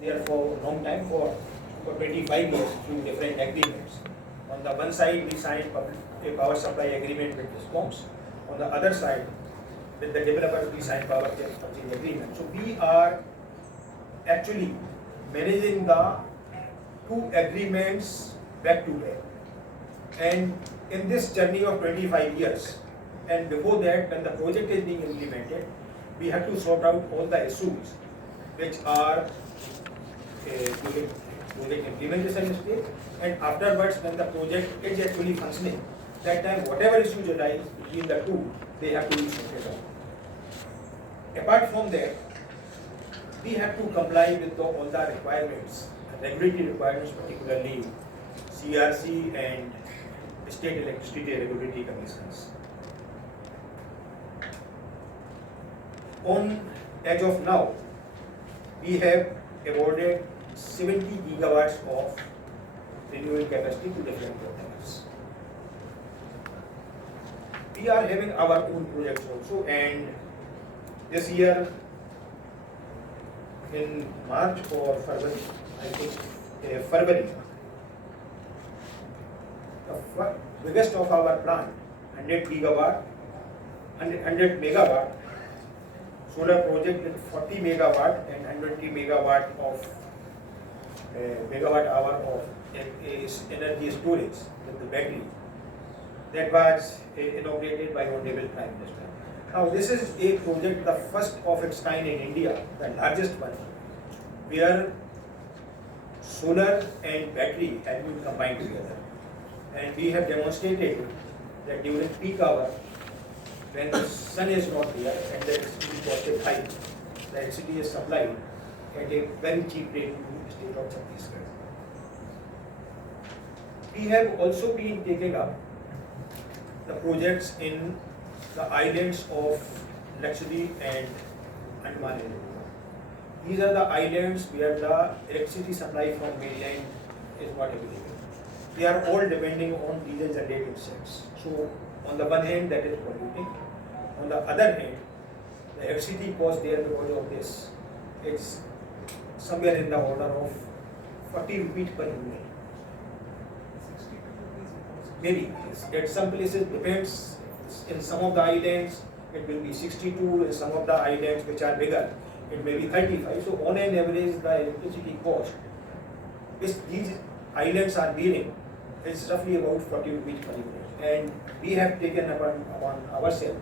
there for a long time, for 25 years through different agreements. On the one side, we signed a power supply agreement with DISCOMs. On the other side, with the developers, we signed power purchase agreement. So we are actually managing the two agreements back to back. And in this journey of 25 years, and before that, when the project is being implemented, we have to sort out all the issues which are during project implementation stage, and afterwards when the project is actually functioning, that time whatever issues arise between the two, they have to be sorted out. Apart from that, we have to comply with all the requirements, regulatory requirements, particularly CRC and state electricity regulatory commissions. As of now, we have awarded 70 gigawatts of renewable capacity to different developers. We are having our own projects also, and this year in March or February, I think February, the biggest of our plant, 100 gigawatt, 100 megawatt solar project with 40 megawatt and 120 megawatt of megawatt hour of energy storage with the battery, that was inaugurated by Honorable Prime Minister. Now this is a project, the first of its kind in India, the largest one, where solar and battery have been combined together. And we have demonstrated that during peak hour, when the sun is not there and the electricity cost is high, the electricity is supplied at a very cheap rate to the state of Chhattisgarh. We have also been taking up the projects in the islands of Lakshadweep and Andaman and Nicobar. These are the islands where the electricity supply from mainland is not available. They are all depending on diesel generated sets. So on the one hand, that is polluting. On the other hand, the electricity cost there because of this, it's somewhere in the order of 40 rupees per unit. Maybe at some places depends. In some of the islands, it will be 62. In some of the islands which are bigger, it may be 35. So on an average, the electricity cost which these islands are bearing is roughly about 40 rupees per unit. And we have taken upon ourselves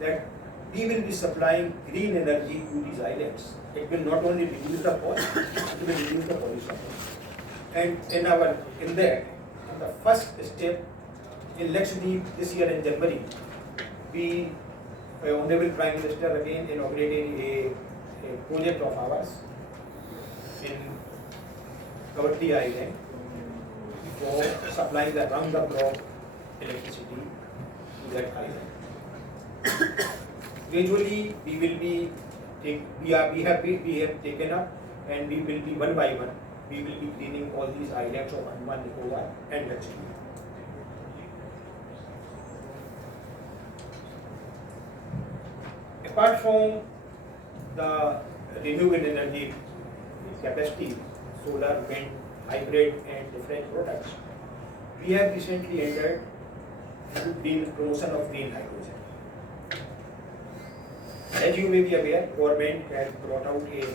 that we will be supplying green energy to these islands. It will not only reduce the cost, it will reduce the pollution. And in the first step in Lakshadweep this year in January, we, Honorable Prime Minister again inaugurated a project of ours in Kavatti Island for supplying the round-the-clock electricity to that island. Gradually, we have taken up, and we will be one by one. We will be cleaning all these islands of Andaman, Nicobar, and Lakshadweep. Apart from the renewable energy capacity, solar, wind, hybrid, and different products, we have recently entered into green promotion of green hydrogen. As you may be aware, government has brought out a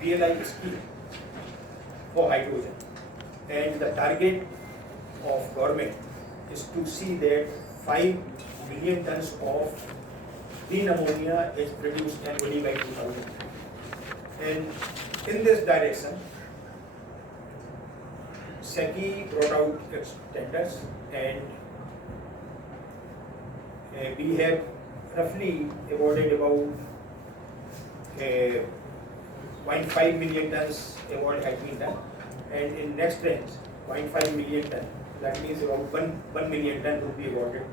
PLI scheme for hydrogen, and the target of government is to see that 5 million tons of green ammonia is produced annually by 2000. And in this direction, SECI brought out its tenders, and we have roughly awarded about 0.5 million tons award has been done, and in next range 0.5 million ton, that means about 1 million ton will be awarded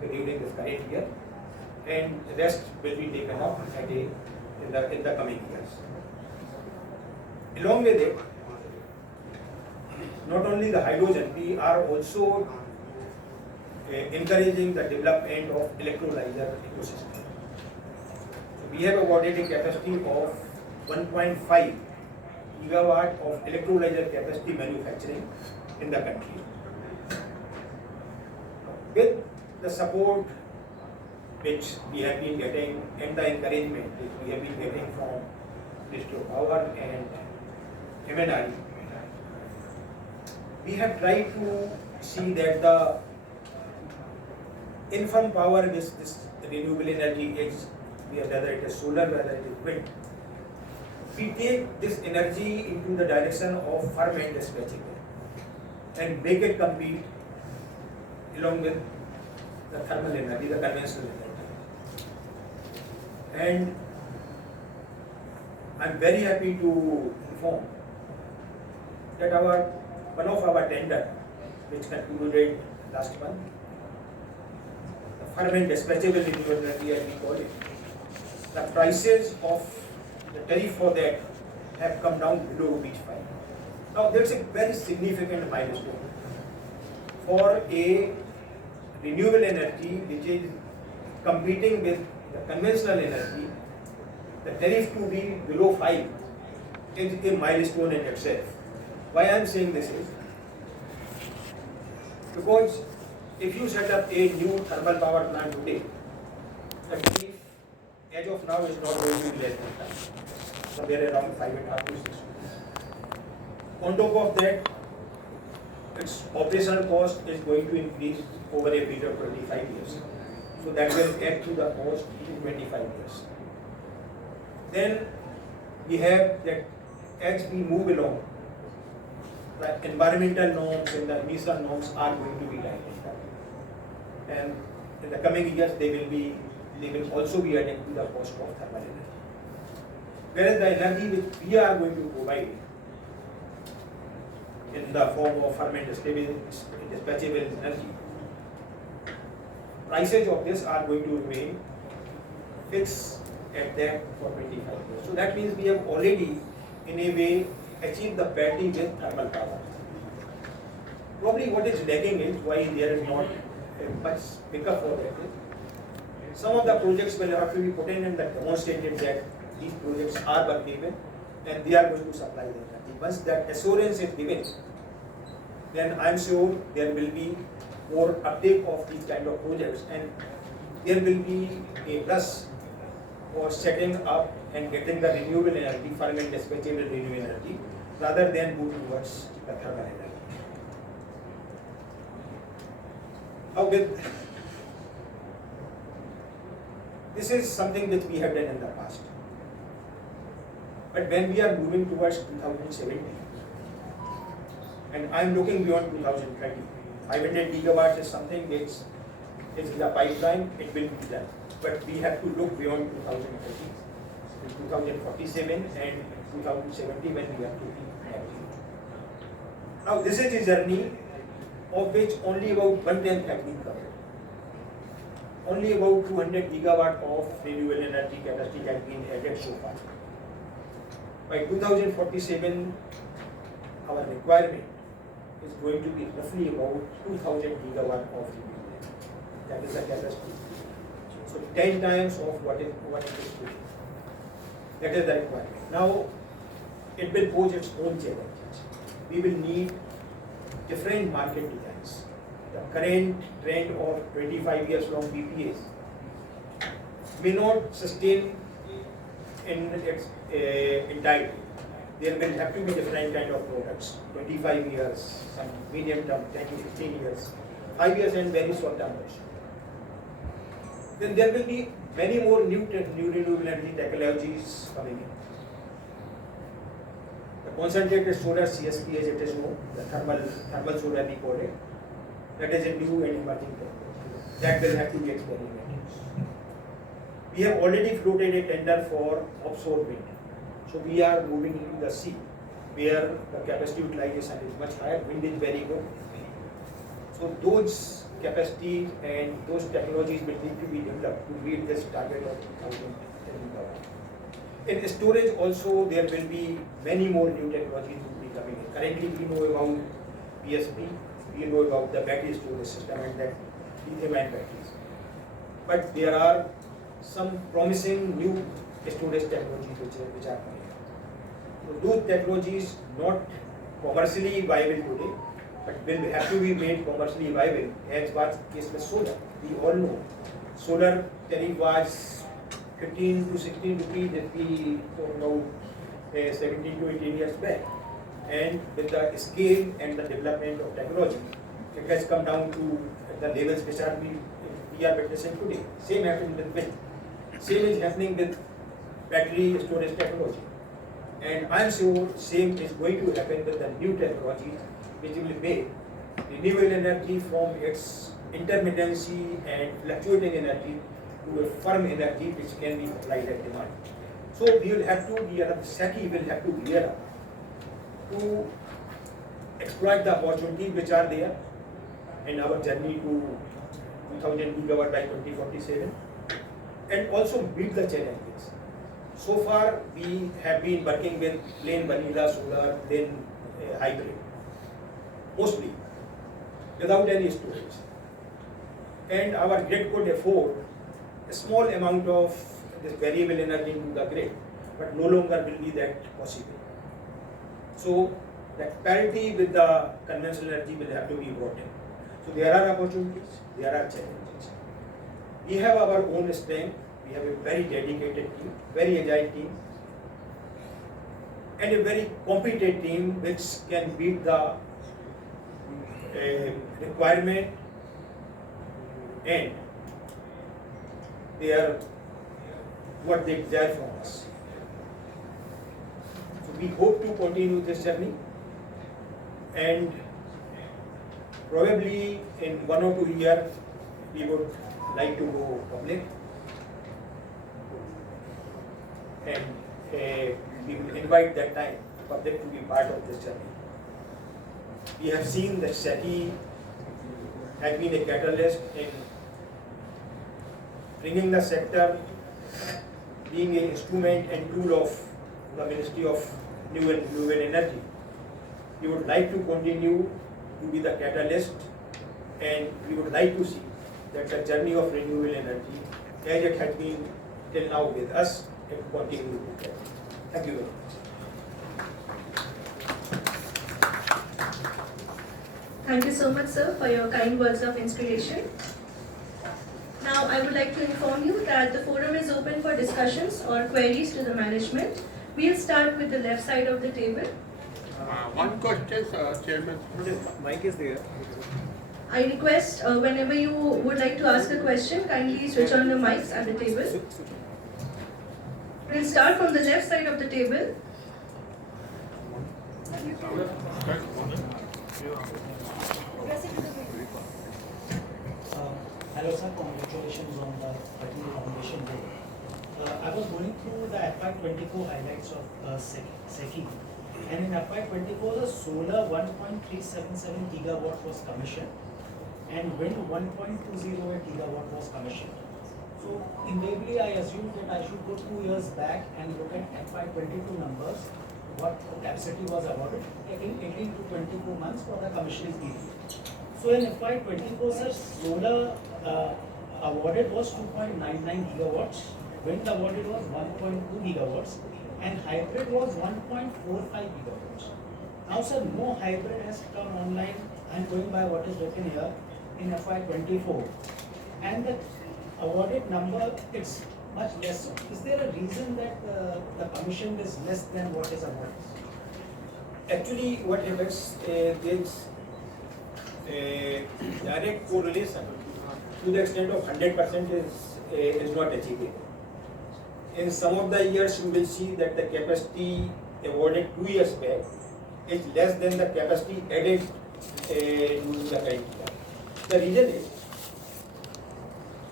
during this current year, and the rest will be taken up in the coming years. Along with it, not only the hydrogen, we are also encouraging the development of electrolyzer ecosystem. So we have awarded a capacity of 1.5 gigawatt of electrolyzer capacity manufacturing in the country. With the support which we have been getting and the encouragement which we have been getting from Ministry of Power and MNRE, we have tried to see that the infirm power which this renewable energy is, whether it is solar, whether it is wind, we take this energy into the direction of firm and dispatchable and make it compete along with the thermal energy, the conventional energy. And I am very happy to inform that one of our tender, which concluded last month, the firm and dispatchable renewable energy as we call it, the prices of the tariff for that have come down below ₹5. Now that's a very significant milestone for a renewable energy which is competing with the conventional energy. The tariff to be below 5 is a milestone in itself. Why I am saying this is because if you set up a new thermal power plant today, the tariff as of now is not going to be less than 5, somewhere around 5.5 to 6 rupees. On top of that, its operational cost is going to increase over a period of 25 years. So that will add to the cost in 25 years. Then we have that as we move along, the environmental norms and the emission norms are going to be tightened. And in the coming years, they will also be adding to the cost of thermal energy. Whereas the energy which we are going to provide in the form of firm and dispatchable energy, prices of this are going to remain fixed at that for 25 years. So that means we have already, in a way, achieved the parity with thermal power. Probably what is lacking is why there is not much pickup for that. Some of the projects will have to be put in and demonstrated that these projects are workable and they are going to supply the energy. Once that assurance is given, then I am sure there will be more uptake of these kind of projects and there will be a plus for setting up and getting the renewable energy, firm and dispatchable renewable energy, rather than move towards the thermal energy. Now this is something which we have done in the past. But when we are moving towards 2070, and I am looking beyond 2030, 500 gigawatts is something which is in the pipeline, it will be done. But we have to look beyond 2030, 2047 and 2070 when we are to be active. Now this is a journey of which only about 1/10 have been covered. Only about 200 gigawatt of renewable energy capacity has been added so far. By 2047, our requirement is going to be roughly about 2000 gigawatt of renewable energy. That is the capacity. So 10 times of what it is today. That is the requirement. Now, it will pose its own challenges. We will need different market designs. The current trend of 25 years long PPAs may not sustain in its entirety. There will have to be different kind of products, 25 years, some medium term, 10 to 15 years, 5 years and very short term also. Then there will be many more new renewable energy technologies coming in. The concentrated solar CSP as it is known, the thermal solar we call it, that is a new and emerging technology. That will have to be experimented. We have already floated a tender for offshore wind. So we are moving into the sea where the capacity utilization is much higher, wind is very good. So those capacities and those technologies will need to be developed to meet this target of 2000 gigawatt. In storage also there will be many more new technologies will be coming in. Currently we know about PSP, we know about the battery storage system and that lithium-ion batteries. But there are some promising new storage technologies which are coming up. So those technologies not commercially viable today, but will have to be made commercially viable, as was case with solar. We all know solar tariff was 15 to 16 rupees if we talk about 17 to 18 years back. And with the scale and the development of technology, it has come down to the levels which we are witnessing today. Same happening with wind. Same is happening with battery storage technology. And I am sure same is going to happen with the new technologies which will make renewable energy from its intermittency and fluctuating energy to a firm energy which can be applied at demand. So we will have to, SECI will have to gear up to exploit the opportunities which are there in our journey to 2000 gigawatt by 2047 and also meet the challenges. So far we have been working with plain vanilla solar, then hybrid, mostly without any storage. And our grid could afford a small amount of this variable energy into the grid, but no longer will be that possible. So that parity with the conventional energy will have to be brought in. So there are opportunities, there are challenges. We have our own strength, we have a very dedicated team, very agile team, and a very competent team which can meet the requirement and what they desire from us. So we hope to continue this journey, and probably in 1 or 2 years we would like to go public, and we will invite that time public to be part of this journey. We have seen that SECI has been a catalyst in bringing the sector, being an instrument and tool of the Ministry of New and Renewable Energy. We would like to continue to be the catalyst, and we would like to see that the journey of renewable energy, as it has been till now with us, it continue to carry. Thank you very much. Thank you so much, sir, for your kind words of inspiration. Now, I would like to inform you that the forum is open for discussions or queries to the management. We'll start with the left side of the table. One question, Chairman. Mic is there. I request whenever you would like to ask a question, kindly switch on the mics at the table. We'll start from the left side of the table. Hello sir, congratulations on the 30th Foundation Day. I was going through the FY24 highlights of SECI, and in FY24 the solar 1.377 gigawatt was commissioned and wind 1.208 gigawatt was commissioned. So invariably I assumed that I should go 2 years back and look at FY22 numbers, what capacity was awarded, taking 18 to 24 months for the commissioning period. So in FY24, sir, solar awarded was 2.99 gigawatts, wind awarded was 1.2 gigawatts, and hybrid was 1.45 gigawatts. Now, sir, no hybrid has come online. I'm going by what is written here in FY24, and the awarded number is much less. So is there a reason that the commission is less than what is awarded? Actually, what happens, there's a direct correlation to the extent of 100% is not achievable. In some of the years, you will see that the capacity awarded 2 years back is less than the capacity added during the current year. The reason is,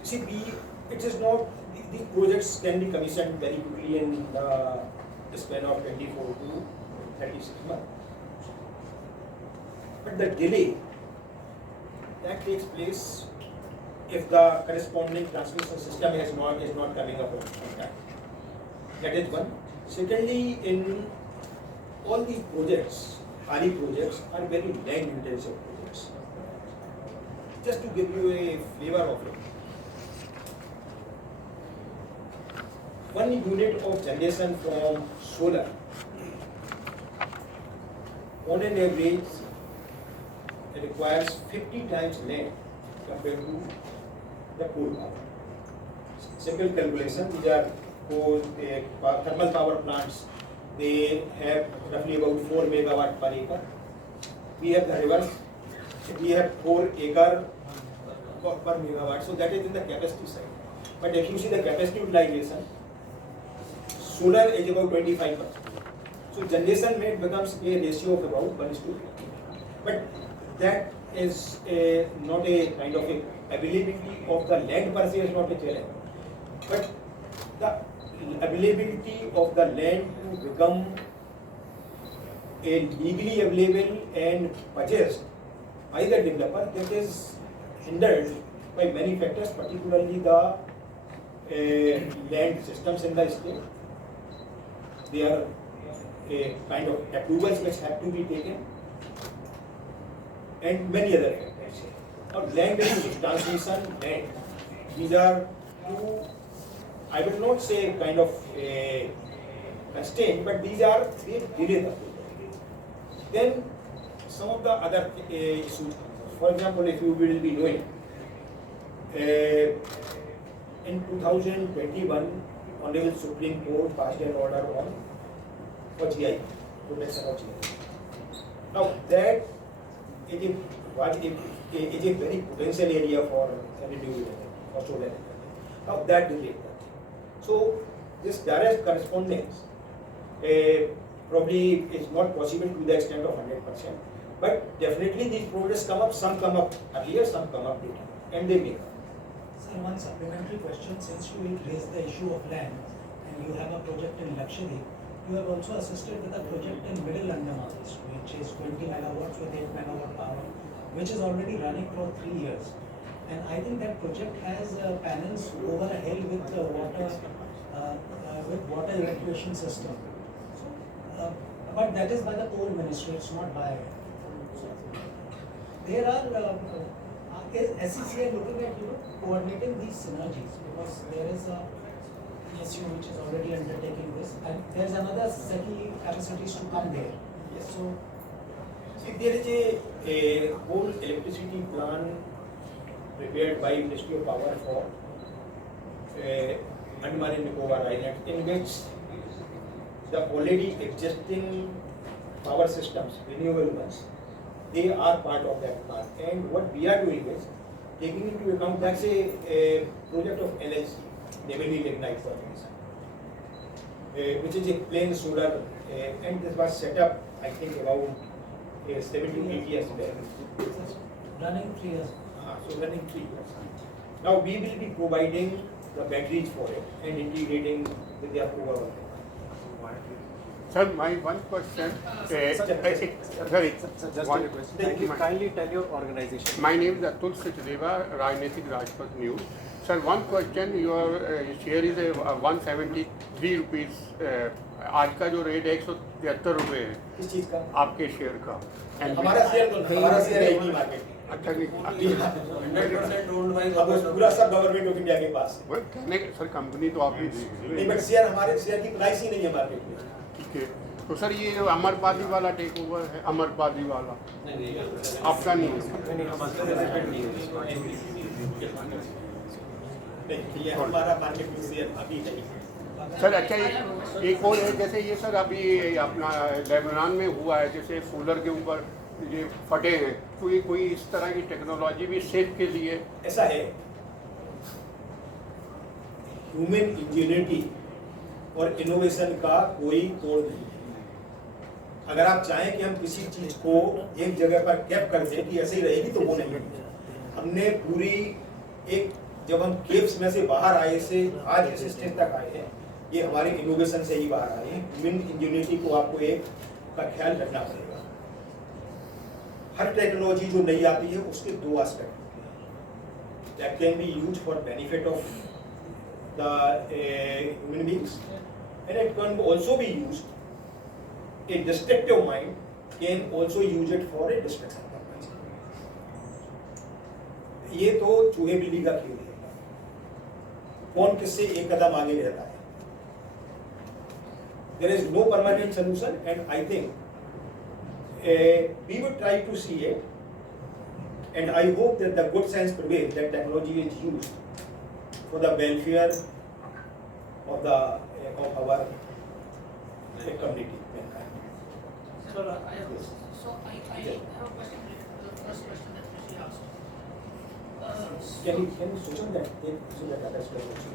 see, it is not, these projects can be commissioned very quickly in the span of 24 to 36 months. But the delay that takes place if the corresponding transmission system is not coming up on time. That is one. Secondly, in all these projects, RE projects are very land intensive projects. Just to give you a flavor of it, 1 unit of generation from solar on an average requires 50 times land compared to the coal power. Simple calculation, these are coal, thermal power plants, they have roughly about 4 megawatt per acre. We have the reverse, we have 4 acre per megawatt, so that is in the capacity side. But if you see the capacity utilization, solar is about 25%. So generation rate becomes a ratio of about 1:2. But that is not a kind of a availability of the land per se is not a challenge. But the availability of the land to become a legally available and purchased by the developer, that is hindered by many factors, particularly the land systems in the state. There are kind of approvals which have to be taken, and many other factors. Or land-based transmission, land. These are two, I will not say kind of constraint, but these are they delay the project. Then some of the other issues. For example, if you will be knowing, in 2021, Honorable Supreme Court passed an order on GI, protection of GI. Now that is a very potential area for renewable energy, for solar energy. Now that delayed that. So this direct correspondence probably is not possible to the extent of 100%. But definitely these projects come up, some come up earlier, some come up later, and they may come. Sir, one supplementary question, since you raised the issue of land and you have a project in Lakshadweep, you have also assisted with a project in Middle Andaman, which is 20 megawatts with 8 megawatt power, which is already running for 3 years. And I think that project has panels over a hill with water evacuation system. But that is by the coal ministry, it's not by. There are is SCCI looking at coordinating these synergies, because there is a PSU which is already undertaking this, and there is another SECI capacities to come there. Yes. So See, there is a whole electricity plan prepared by Ministry of Power for Andaman and Nicobar Island, in which the already existing power systems, renewable ones, they are part of that plan. And what we are doing is taking into account that's a project of LNC, Navy Lignite Formation, which is a plain solar, and this was set up, I think, about 7 to 8 years back. running 3 years. So running 3 years. Now we will be providing the batteries for it and integrating with the approval. Sir, my one question. Sorry, Just one a question. Thank you. Kindly tell your organization. My name is Atul Sachdeva, Rajneetik Rajpath News. Sir, one question. Your share is 173 rupees. आज का जो rate है 173 रुपये है किस चीज का? आपके शेयर का। हमारा शेयर है ही नहीं मार्केट में। अच्छा नहीं 100% owned by अब पूरा सब गवर्नमेंट ऑफ इंडिया के पास वो कहने के सर कंपनी तो आप ही नहीं, बट शेयर हमारे शेयर की प्राइस ही नहीं है मार्केट में। ठीक है। तो सर ये जो अमरपाली वाला टेक ओवर है, अमरपाली वाला आपका नहीं है। नहीं, ये हमारा मार्केट में शेयर अभी नहीं है। सर अच्छा एक और है, जैसे ये सर अभी अपना लेबनान में हुआ है, जैसे सोलर के ऊपर ये फटे हैं, तो ये कोई इस तरह की टेक्नोलॉजी भी सेफ के लिए ऐसा है, ह्यूमन इंजीनियरिटी और इनोवेशन का कोई तोड़ नहीं है। अगर आप चाहें कि हम किसी चीज को एक जगह पर कैप कर दें कि ऐसे ही रहेगी, तो वो नहीं है। हमने पूरी एक, जब हम केव्स में से बाहर आए से आज इस स्टेज तक आए हैं, ये हमारे इनोवेशन से ही बाहर आए हैं। ह्यूमन इंजीनियरिटी को आपको एक का ख्याल रखना पड़ेगा। हर टेक्नोलॉजी जो नई आती है उसके दो एस्पेक्ट होते हैं, that can be use for benefit of the human beings and it can also be used, A destructive mind can also use it for a destruction purpose. ये तो चूहे बिल्ली का खेल है, कौन किससे एक कदम आगे रहता है। There is no permanent solution, and I think we would try to see it, and I hope that the good sense prevails, that technology is used for the welfare of our community. So I have a question related to the first question that Rishi asked. Can you sort that so that others can also?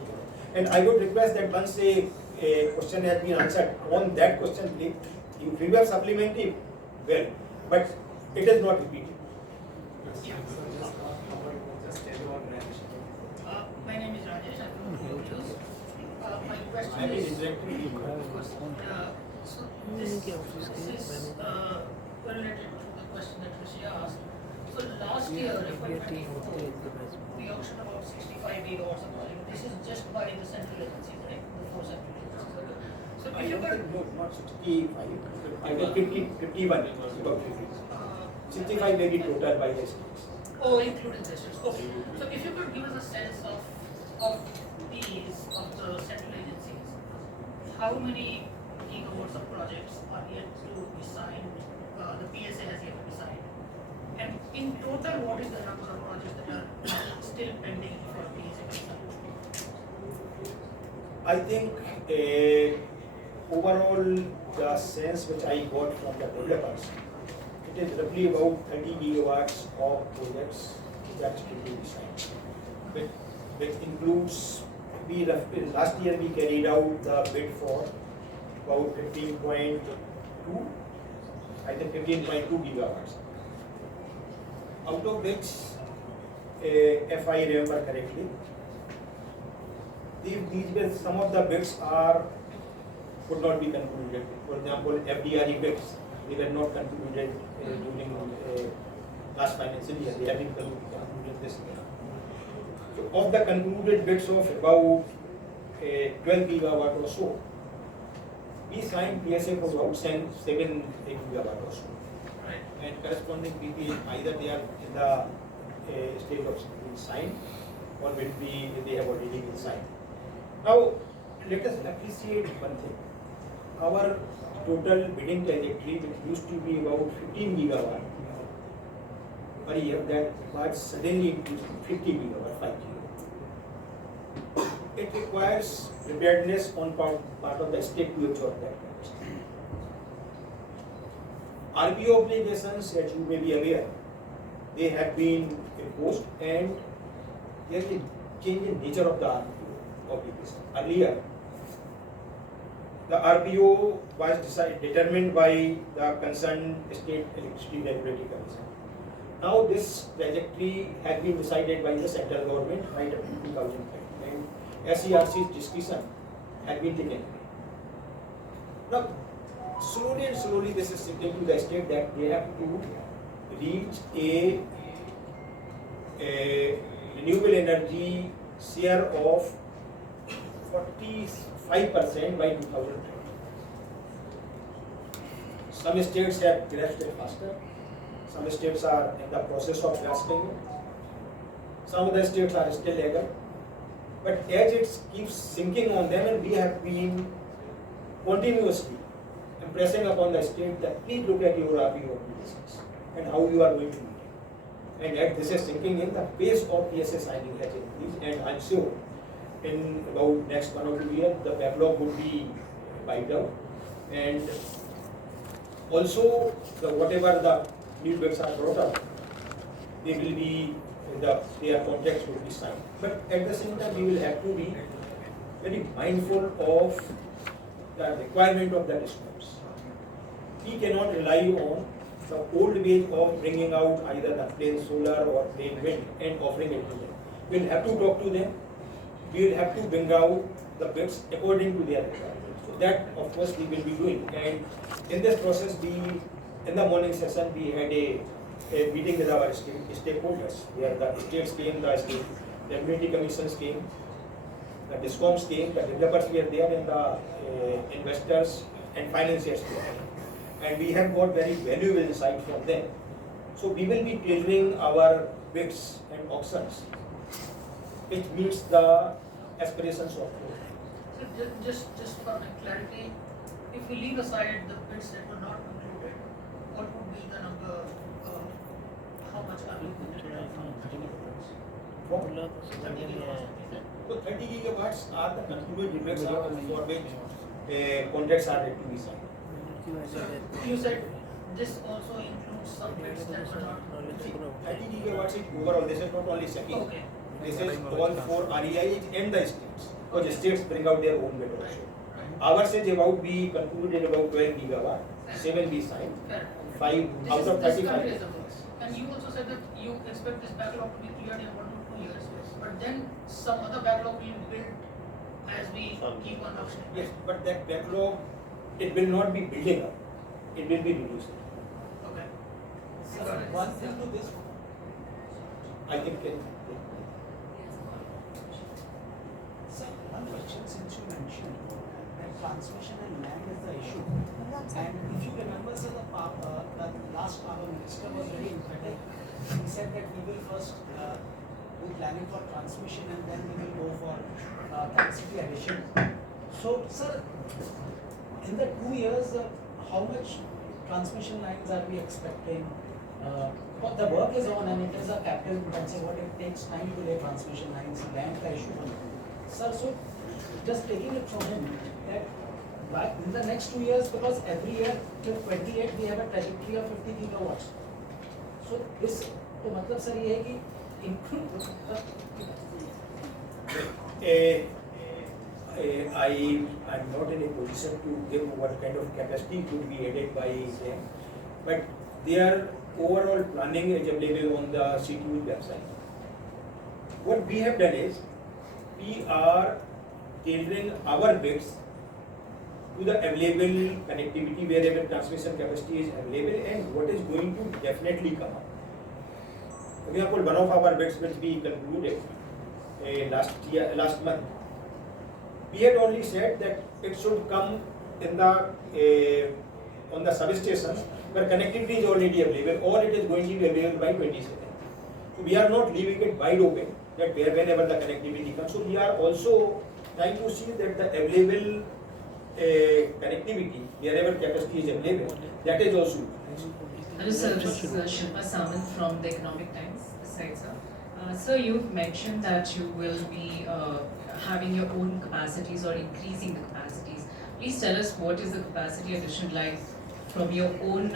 And I would request that once a question has been answered on that question, please, if we were supplementary, well, but it is not repeated. My name is Rajesh. I'm from News. My question is. So this is related to the question that Rishi asked. So last year, we auctioned about 65 gigawatts of project. This is just by the central agency, right? The four central agencies. So if you could. No, not 65. I will 51. 65 may be total by the states. Oh, including this. Okay. So if you could give us a sense of the central agencies, how many gigawatts of projects are yet to be signed? The PSA has yet to be signed. And in total, what is the number of projects that are still pending for PSA to be signed? I think overall the sense which I got from the developers, it is roughly about 30 gigawatts of projects that should be signed. Which includes, last year we carried out the bid for about 15.2, I think 15.2 gigawatts. Out of which, if I remember correctly, these were some of the bids could not be concluded. For example, FDRE bids, they were not concluded during last financial year. They have been concluded this year. So of the concluded bids of about 12 gigawatt or so, we signed PSA for about 7 gigawatt or so. Right. And corresponding PPA, either they are in the state of being signed or they have already been signed. Now, let us appreciate one thing. Our total bidding trajectory, which used to be about 15 gigawatt per year, that was suddenly increased to 50 gigawatt, 50. It requires preparedness on part of the state to absorb that capacity. RPO obligations, as you may be aware, they have been imposed, and there is a change in nature of the RPO obligation. Earlier, the RPO was determined by the concerned state electricity regulatory commission. Now this trajectory has been decided by the central government right up to 2030, and SERC's discussion has been taken. Now, slowly and slowly this is sinking to the state that they have to reach a renewable energy share of 45% by 2030. Some states have grasped it faster. Some states are in the process of grasping it. Some of the states are still lagging. But as it keeps sinking on them, and we have been continuously impressing upon the state that please look at your RPO obligations and how you are going to meet it. And as this is sinking in, the pace of PSA signing has increased, and I'm sure in about next 1 or 2 years, the backlog would be wiped out. And also, whatever the new bids are brought up, they will be, their contracts will be signed. But at the same time, we will have to be very mindful of the requirement of the DISCOMs. We cannot rely on the old way of bringing out either the plain solar or plain wind and offering it to them. We will have to talk to them. We will have to bring out the bids according to their requirements. So that, of course, we will be doing. And in this process, in the morning session, we had a meeting with our stakeholders, where the states came, the state regulatory commissions came, the DISCOMs came, the developers were there, and the investors and financiers were there. And we have got very valuable insight from them. So we will be tailoring our bids and auctions, which meets the aspirations of growth. So just for my clarity, if we leave aside the bids that were not concluded, what would be So 30 gigawatts are the concluded limits for which contracts are yet to be signed. So you said this also includes some bids that were not. 30 gigawatts is overall, this is not only SECI. Okay. This is all for REIs and the states. Because the states bring out their own bid also. Ours is about, we concluded about 12 gigawatt, 7 we signed, Fair. 5 out of This 35. is and you also said that you expect this backlog to be cleared in 1 to 2 years. But then some other backlog will be built as we keep on auctioning. Yes, but that backlog, it will not be building up, it will be reducing. Okay. Sir, one thing to this, I think sir, one question since you mentioned that transmission and land is the issue. And if you remember, sir, the last power minister was very emphatic. He said that we will first do planning for transmission and then we will go for capacity addition. So, sir, in the 2 years, how much transmission lines are we expecting? But the work is on and it is a capital intensive, what it takes time to lay transmission lines, land ka issue. Sir, so just taking it from him that in the next 2 years, because every year till 28 we have a trajectory of 50 gigawatts. So this, तो मतलब sir ये है कि include I'm not in a position to give what kind of capacity could be added by them, but their overall planning is available on the CTU website. What we have done is, we are tailoring our bids to the available connectivity wherever transmission capacity is available and what is going to definitely come up. For example, one of our bids which we concluded last month, we had only said that it should come in the on the substations where connectivity is already available or it is going to be available by 27. So we are not leaving it wide open that whenever the connectivity comes. So we are also trying to see that the available connectivity wherever capacity is available, that is also utilized. Hello sir, this is Shilpa Samant from the Economic Times. This side, sir. Sir, you've mentioned that you will be having your own capacities or increasing the capacities. Please tell us what is the capacity addition like from your own,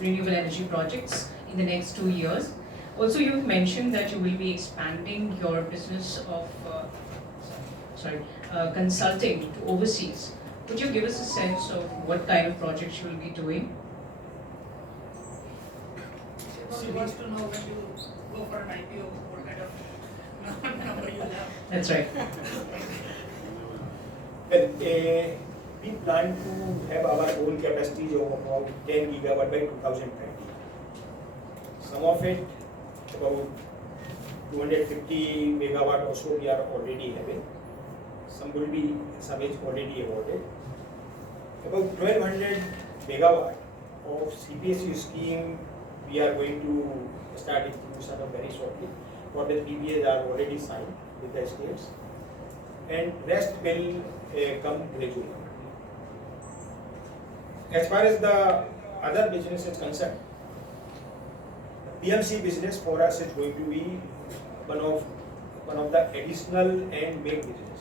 renewable energy projects in the next 2 years. Also, you've mentioned that you will be expanding your business of consulting to overseas. Could you give us a sense of what kind of projects you will be doing? She wants to know when you go for an IPO, what kind of number you have. That's right. Well, we plan to have our own capacity of about 10 gigawatt by 2030. Some of it, about 250 megawatt or so, we are already having. Some is already awarded. About 1200 megawatt of CPSU scheme we are going to start execution of very shortly. For the PPAs are already signed with the states, and rest will come gradually. As far as the other business is concerned, PMC business for us is going to be one of the additional and main business.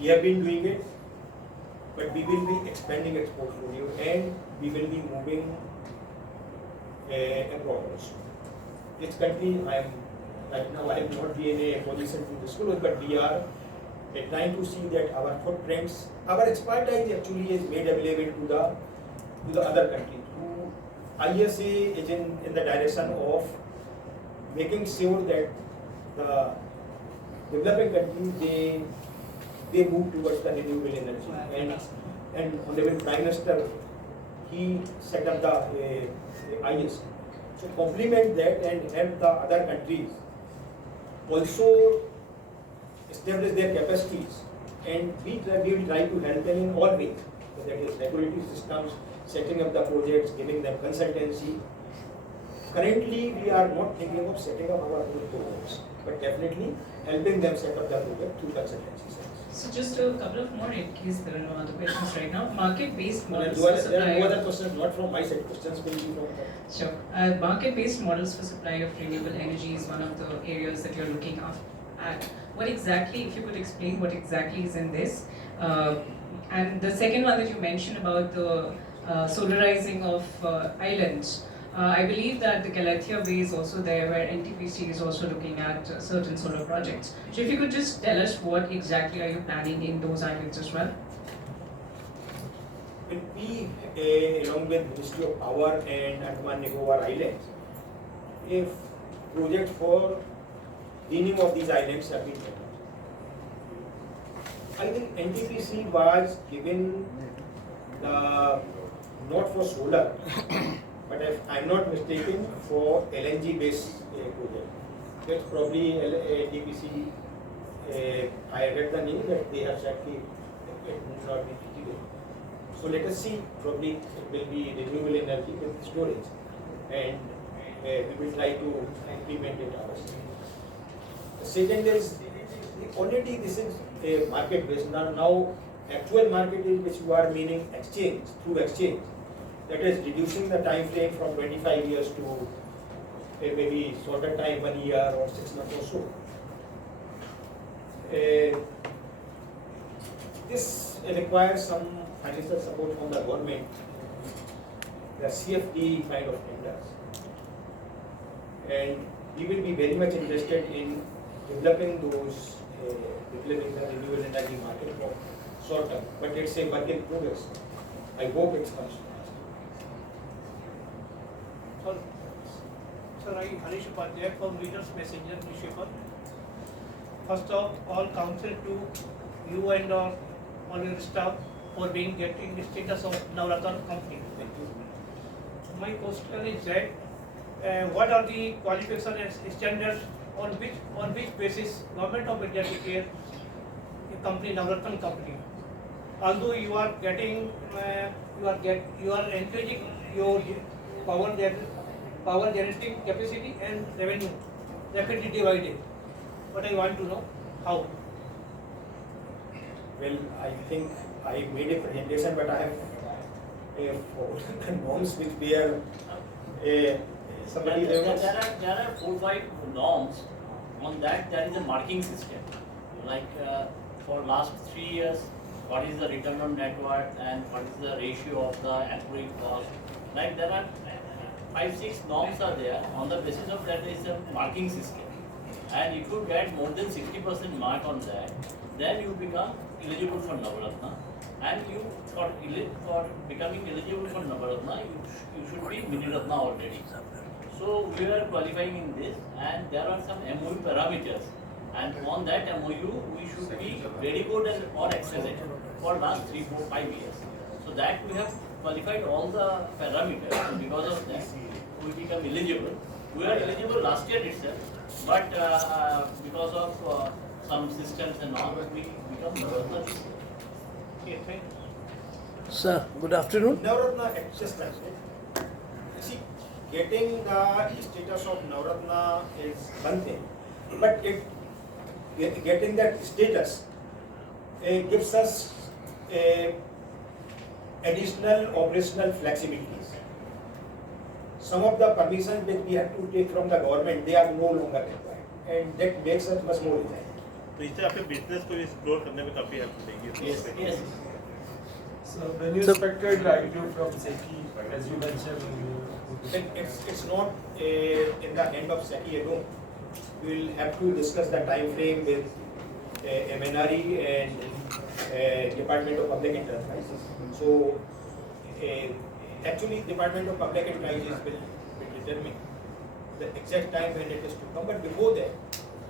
We have been doing it, but we will be expanding its portfolio and we will be moving abroad also. This country, I am not in a position to disclose, but we are trying to see that our footprints, our expertise actually is made available to the other countries. ISA is in the direction of making sure that the developing countries they move towards the renewable energy, and Honorable Prime Minister, he set up the ISA. So complement that and help the other countries also establish their capacities, and we will try to help them in all ways. So that is regulatory systems, setting up the projects, giving them consultancy. Currently, we are not thinking of setting up our own programs, but definitely helping them set up the project through consultancy services. So just a couple of more in case there are no other questions right now. Market-based models There for are supply no of... other questions, not from my side, questions will be from the... Sure. Market-based models for supply of renewable energy is one of the areas that you're looking at. What exactly, if you could explain what exactly is in this? And the second one that you mentioned about the solarizing of islands, I believe that the Galathea Bay is also there where NTPC is also looking at certain solar projects. So if you could just tell us what exactly are you planning in those islands as well? Will be along with Ministry of Power and Andaman Nicobar Islands, a project for cleaning of these islands have been developed. I think NTPC was given the, not for solar, but if I'm not mistaken, for LNG based project. That's probably NTPC, I read the name that they have said it will not be feasible. So let us see, probably it will be renewable energy with storage, and we will try to implement it ourselves. The second is, already this is a market based. Now actual market is which you are meaning exchange, through exchange. That is reducing the time frame from 25 years to maybe shorter time, 1 year or 6 months or so. This requires some financial support from the government, the CFD kind of tenders. And we will be very much interested in developing those, developing the renewable energy market for short term, but it's a work in progress. I hope it comes to pass. Sir, I Harish Upadhyay from Leaders Messenger newspaper. First of all, counsel to you and all your staff for getting the status of Navratna company. Thank you. My question is that what are the qualifications and standards on which basis Government of India declare a company Navratna company? Although you are getting you are encouraging your power generating capacity and revenue rapidly divided. But I want to know how. Well, I think I made a presentation, but I have forgotten the norms which were somebody there was. There are 4-5 norms. On that, there is a marking system. Like for last 3 years, what is the return on net worth and what is the ratio of the equity cost. Like there are 5-6 norms are there. On the basis of that, there is a marking system. And if you get more than 60% mark on that, then you become eligible for Navratna. And you for becoming eligible for Navratna, you should be Miniratna already. So we are qualifying in this, and there are some MOU parameters. And on that MOU, we should be very good and or excellent for last 3, 4, 5 years. So that we have qualified all the parameters, and because of that, we become eligible. We are eligible last year itself, but because of some systems and all, we become Navratna this year. Okay, thank you. Sir, good afternoon. Navratna adjustment. See, getting the status of Navratna is one thing, but getting that status gives us additional operational flexibilities. Some of the permissions that we have to take from the government, they are no longer required, and that makes us much more agile. तो इससे आपके business को explore करने में काफी help मिलेगी. Yes. So when you expected IPO from SECI, as you mentioned, It's not in the hand of SECI alone. We will have to discuss the time frame with MNRE and Department of Public Enterprises. So actually Department of Public Enterprises will determine the exact time when it is to come. But before that,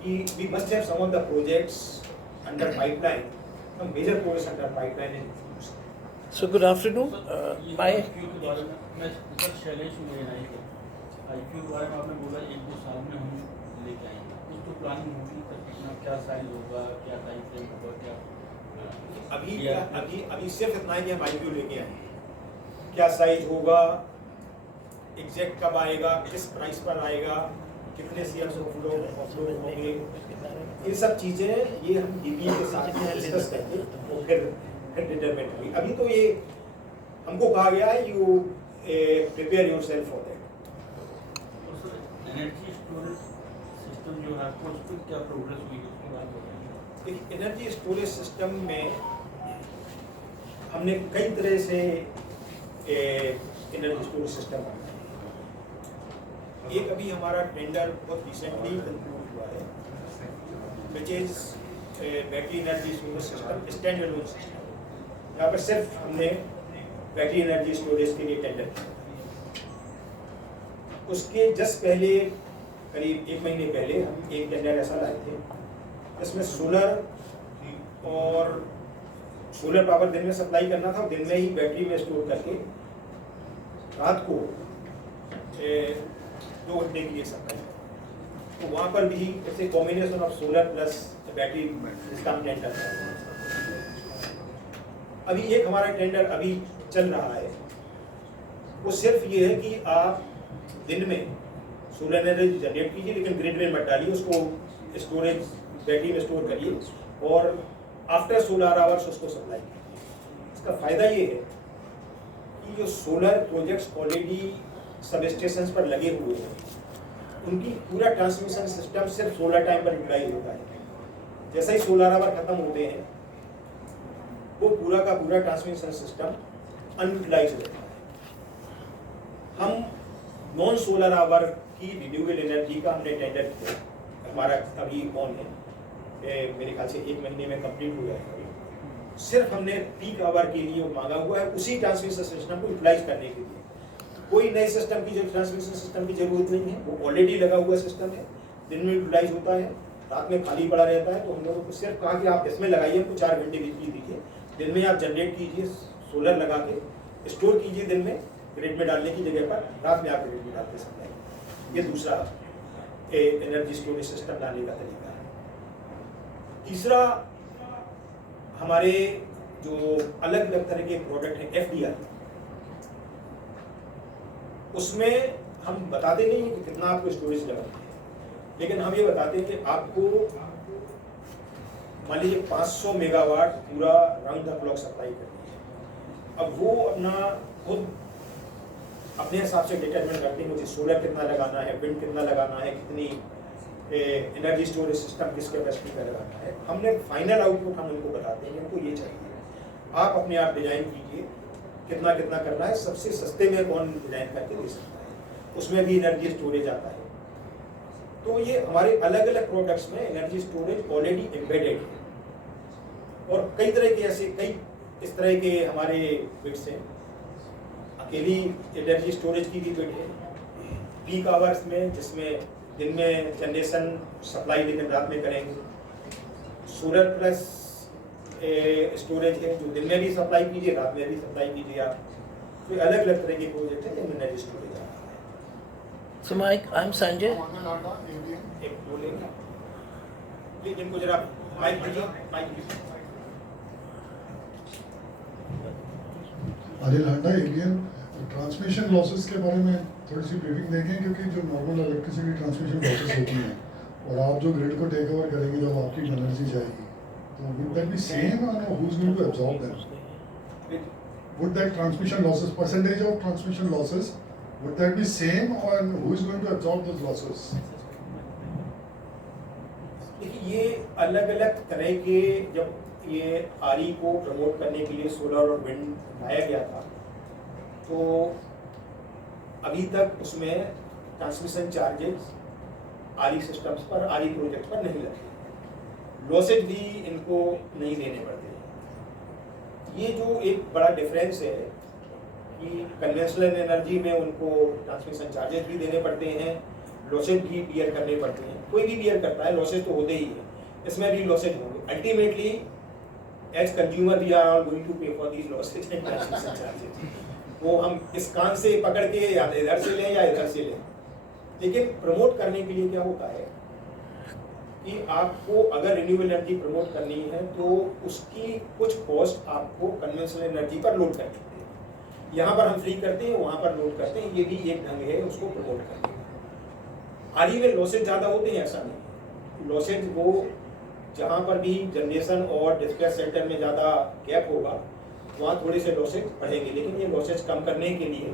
we must have some of the projects under pipeline, some major projects under pipeline in use. So good afternoon. My मैं ऊपर शैलेश हूँ IPO बारे में आपने बोला 1-2 साल में हम लेके आएंगे. कुछ तो प्लानिंग होगी तब कितना क्या साइज होगा, क्या टाइम फ्रेम होगा, क्या अभी सिर्फ इतना ही हम IPO लेके आए. क्या साइज होगा, एग्जैक्ट कब आएगा, किस प्राइस पर आएगा, कितने CMs ऑफलोड होंगे, ये सब चीज़ें ये हम DPE के साथ डिस्कस करके और फिर डिटरमिन होगी। अभी तो ये हमको कहा गया है you prepare yourself for that. Energy storage system जो है आपको उस पर क्या प्रोग्रेस हुई है उसके बारे में बताइए। एनर्जी स्टोरेज सिस्टम में हमने कई तरह से एनर्जी स्टोरेज सिस्टम बनाया। एक अभी हमारा टेंडर बहुत रिसेंटली कंक्लूड हुआ है, which is battery energy storage system stand alone system. यहाँ पर सिर्फ हमने बैटरी एनर्जी स्टोरेज के लिए टेंडर किया। उसके जस्ट पहले करीब 1 महीने पहले हम एक टेंडर ऐसा लाए थे जिसमें सोलर पावर दिन में सप्लाई करना था और दिन में ही बैटरी में स्टोर करके रात को 2 घंटे के लिए सप्लाई। तो वहाँ पर भी ऐसे combination of solar plus battery इसका टेंडर था। अभी एक हमारा टेंडर अभी चल रहा है, वो सिर्फ ये है कि आप दिन में सोलर एनर्जी जनरेट कीजिए लेकिन ग्रिड में मत डालिए, उसको स्टोरेज बैटरी में स्टोर करिए और आफ्टर सोलर आवर्स उसको सप्लाई कीजिए। इसका फ़ायदा ये है कि जो सोलर प्रोजेक्ट्स ऑलरेडी सब स्टेशंस पर लगे हुए हैं उनकी पूरा ट्रांसमिशन सिस्टम सिर्फ सोलर टाइम पर यूटिलाइज होता है। जैसे ही सोलर आवर खत्म होते हैं वो पूरा का पूरा ट्रांसमिशन सिस्टम अनयूटिलाइज रहता है। हम नॉन सोलर आवर की रिन्यूएबल एनर्जी का हमने टेंडर किया, हमारा अभी ऑन है, मेरे ख्याल से 1 महीने में कंप्लीट हो जाएगा। सिर्फ हमने पीक आवर के लिए मांगा हुआ है, उसी ट्रांसमिशन सिस्टम को यूटिलाइज करने के लिए। कोई नए सिस्टम की जो ट्रांसमिशन सिस्टम की जरूरत नहीं है, वो ऑलरेडी लगा हुआ सिस्टम है, दिन में यूटिलाइज होता है, रात में खाली पड़ा रहता है। तो हम लोगों को सिर्फ कहा कि आप इसमें लगाइए, हमको 4 घंटे बिजली दीजिए, दिन में आप जनरेट कीजिए, सोलर लगा के स्टोर कीजिए दिन में ग्रिड में डालने की जगह पर, रात में आप ग्रिड में डाल के सप्लाई। ये दूसरा एनर्जी स्टोरेज सिस्टम लाने का तरीका है। तीसरा, हमारे जो अलग अलग तरह के प्रोडक्ट हैं FDR, उसमें हम बताते नहीं हैं कि कितना आपको स्टोरेज लगाना है, लेकिन हम ये बताते हैं कि आपको मान लीजिए 500 मेगावाट पूरा राउंड द क्लॉक सप्लाई करनी है। अब वो अपना खुद अपने हिसाब से डिटरमिन करते हैं मुझे सोलर कितना लगाना है, विंड कितना लगाना है, कितनी एनर्जी स्टोरेज सिस्टम किस कैपेसिटी का लगाना है। हमने फाइनल आउटपुट हम उनको बताते हैं कि हमको ये चाहिए, आप अपने आप डिजाइन कीजिए कितना कितना करना है, सबसे सस्ते में कौन डिजाइन करके दे सकता है, उसमें भी एनर्जी स्टोरेज आता है। तो ये हमारे अलग अलग प्रोडक्ट्स में एनर्जी स्टोरेज ऑलरेडी एम्बेडेड है। और कई तरह के ऐसे कई इस तरह के हमारे बिट्स हैं। अकेली एनर्जी स्टोरेज की भी बिट है पीक आवर्स में, जिसमें दिन में जनरेशन सप्लाई लेकिन रात में करेंगे। सोलर प्लस स्टोरेज है जो दिन में भी सप्लाई कीजिए, रात में भी सप्लाई कीजिए आप। तो अलग अलग तरह के प्रोजेक्ट है जिनमें एनर्जी स्टोरेज आता है। So Mike, I'm Sanjay. एक बोलेंगे प्लीज, इनको जरा माइक दीजिए, माइक दीजिए। अनिल हांडा, एलियन। ट्रांसमिशन लॉसेस के बारे में थोड़ी सी ब्रीफिंग देंगे, क्योंकि जो नॉर्मल इलेक्ट्रिसिटी ट्रांसमिशन लॉसेस होती हैं और आप जो ग्रिड को टेक ओवर करेंगे जब आपकी एनर्जी जाएगी, तो वुड दैट बी सेम और who is going to absorb that? Would that transmission losses, percentage of transmission losses, would that be same or who is going to absorb those losses? देखिए ये अलग अलग तरह के, जब ये आरी को प्रमोट करने के लिए सोलर और विंड लाया गया था तो अभी तक उसमें ट्रांसमिशन चार्जेस आरी सिस्टम्स पर, आरी प्रोजेक्ट्स पर नहीं लगते, लॉसेज भी इनको नहीं देने पड़ते। ये जो एक बड़ा डिफरेंस है कि कन्वेंशनल एनर्जी में उनको ट्रांसमिशन चार्जेस भी देने पड़ते हैं, लॉसेज भी बियर करने पड़ते हैं। कोई भी बियर करता है, लॉसेज तो होते ही है, इसमें भी लॉसेज होंगे। Ultimately as consumer we are all going to pay for these losses and transmission charges. वो हम इस कान से पकड़ के या इधर से लें या इधर से लें। लेकिन प्रमोट करने के लिए क्या होता है कि आपको अगर रिन्यूएबल एनर्जी प्रमोट करनी है तो उसकी कुछ कॉस्ट आपको कन्वेंशनल एनर्जी पर लोड करनी है। यहाँ पर हम फ्री करते हैं, वहाँ पर लोड करते हैं, ये भी एक ढंग है उसको प्रमोट करने का। RE में लॉसेज ज़्यादा होते हैं ऐसा नहीं, लॉसेज वो जहाँ पर भी जनरेशन और डिस्पैच सेंटर में ज़्यादा गैप होगा वहाँ थोड़े से लॉसेज बढ़ेंगे, लेकिन ये लॉसेज कम करने के लिए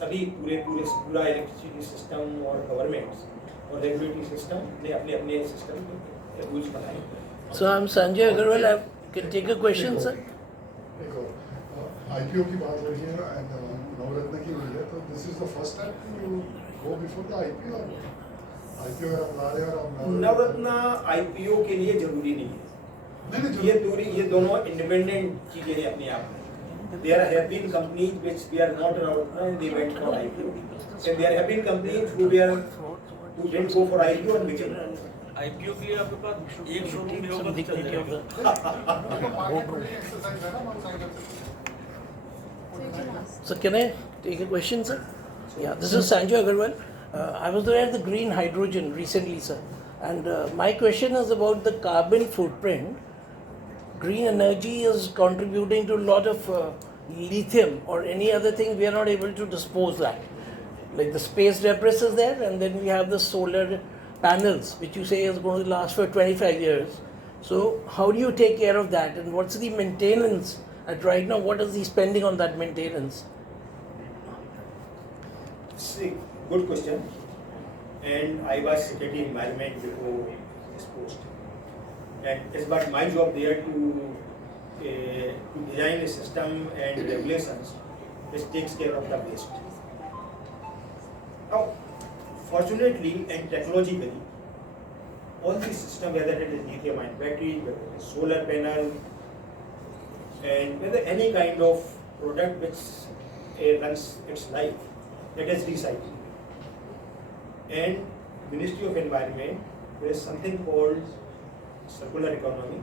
सभी पूरा इलेक्ट्रिसिटी सिस्टम और गवर्नमेंट्स और रेगुलेटरी सिस्टम ने अपने अपने सिस्टम रूल्स बनाए। So I'm Sanjay Agarwal. I can take a question, sir. एक और IPO की बात हो रही है एंड नवरत्न की हुई है, तो this is the first time to go before the IPO। IPO अगर आप ला रहे हो और आप नवरत्न IPO के लिए जरूरी नहीं है, ये दोनों इंडिपेंडेंट चीजें हैं अपने आप में। There have been companies which we are not Navratna and they went for IPO, and there have been companies who didn't go for IPO and became IPO के लिए आपके पास एक शोरूम भी होगा तो चल जाएगा। So can I take a question, sir? Yeah, this is Sanjay Agarwal. I was there at the green hydrogen recently, sir, and my question is about the carbon footprint. Green energy is contributing to a lot of lithium or any other thing. We are not able to dispose that. Like the space debris is there, and then we have the solar panels, which you say is going to last for 25 years. So how do you take care of that, and what's the maintenance at right now? What is the spending on that maintenance? See, good question. And I was Secretary Environment before this post. And it's but my job there to design a system and regulations which takes care of the waste. Now, fortunately and technologically, all these systems, whether it is lithium-ion battery, whether it is solar panel, and whether any kind of product which runs its life, that is recycling. And Ministry of Environment, there is something called circular economy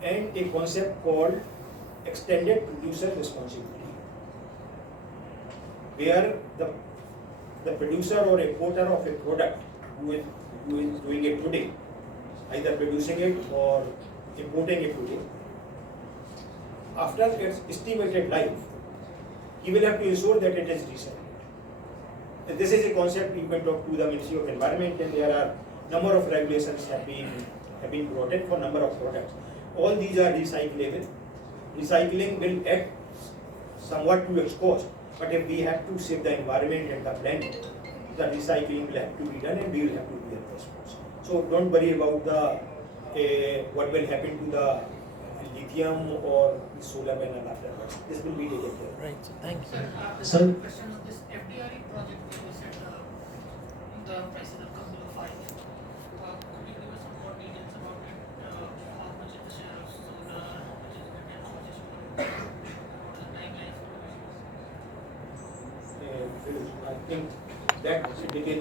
and a concept called extended producer responsibility, where the producer or importer of a product who is doing it today, either producing it or importing it today, after its estimated life, he will have to ensure that it is recycled. And this is a concept you can talk to the Ministry of Environment, and there are number of regulations have been brought in for number of products. All these are recyclable. Recycling will add somewhat to its cost, but if we have to save the environment and the planet, the recycling will have to be done and we will have to bear the cost. So don't worry about what will happen to the lithium or the solar panel afterwards. This will be taken care of. Right. Thank you. Sir, question on this FDRE project where you said the prices have come below 5. Could you give us some more details about it? How much is the share of solar, how much is wind, and how much is solar? What are the timelines? I think that detail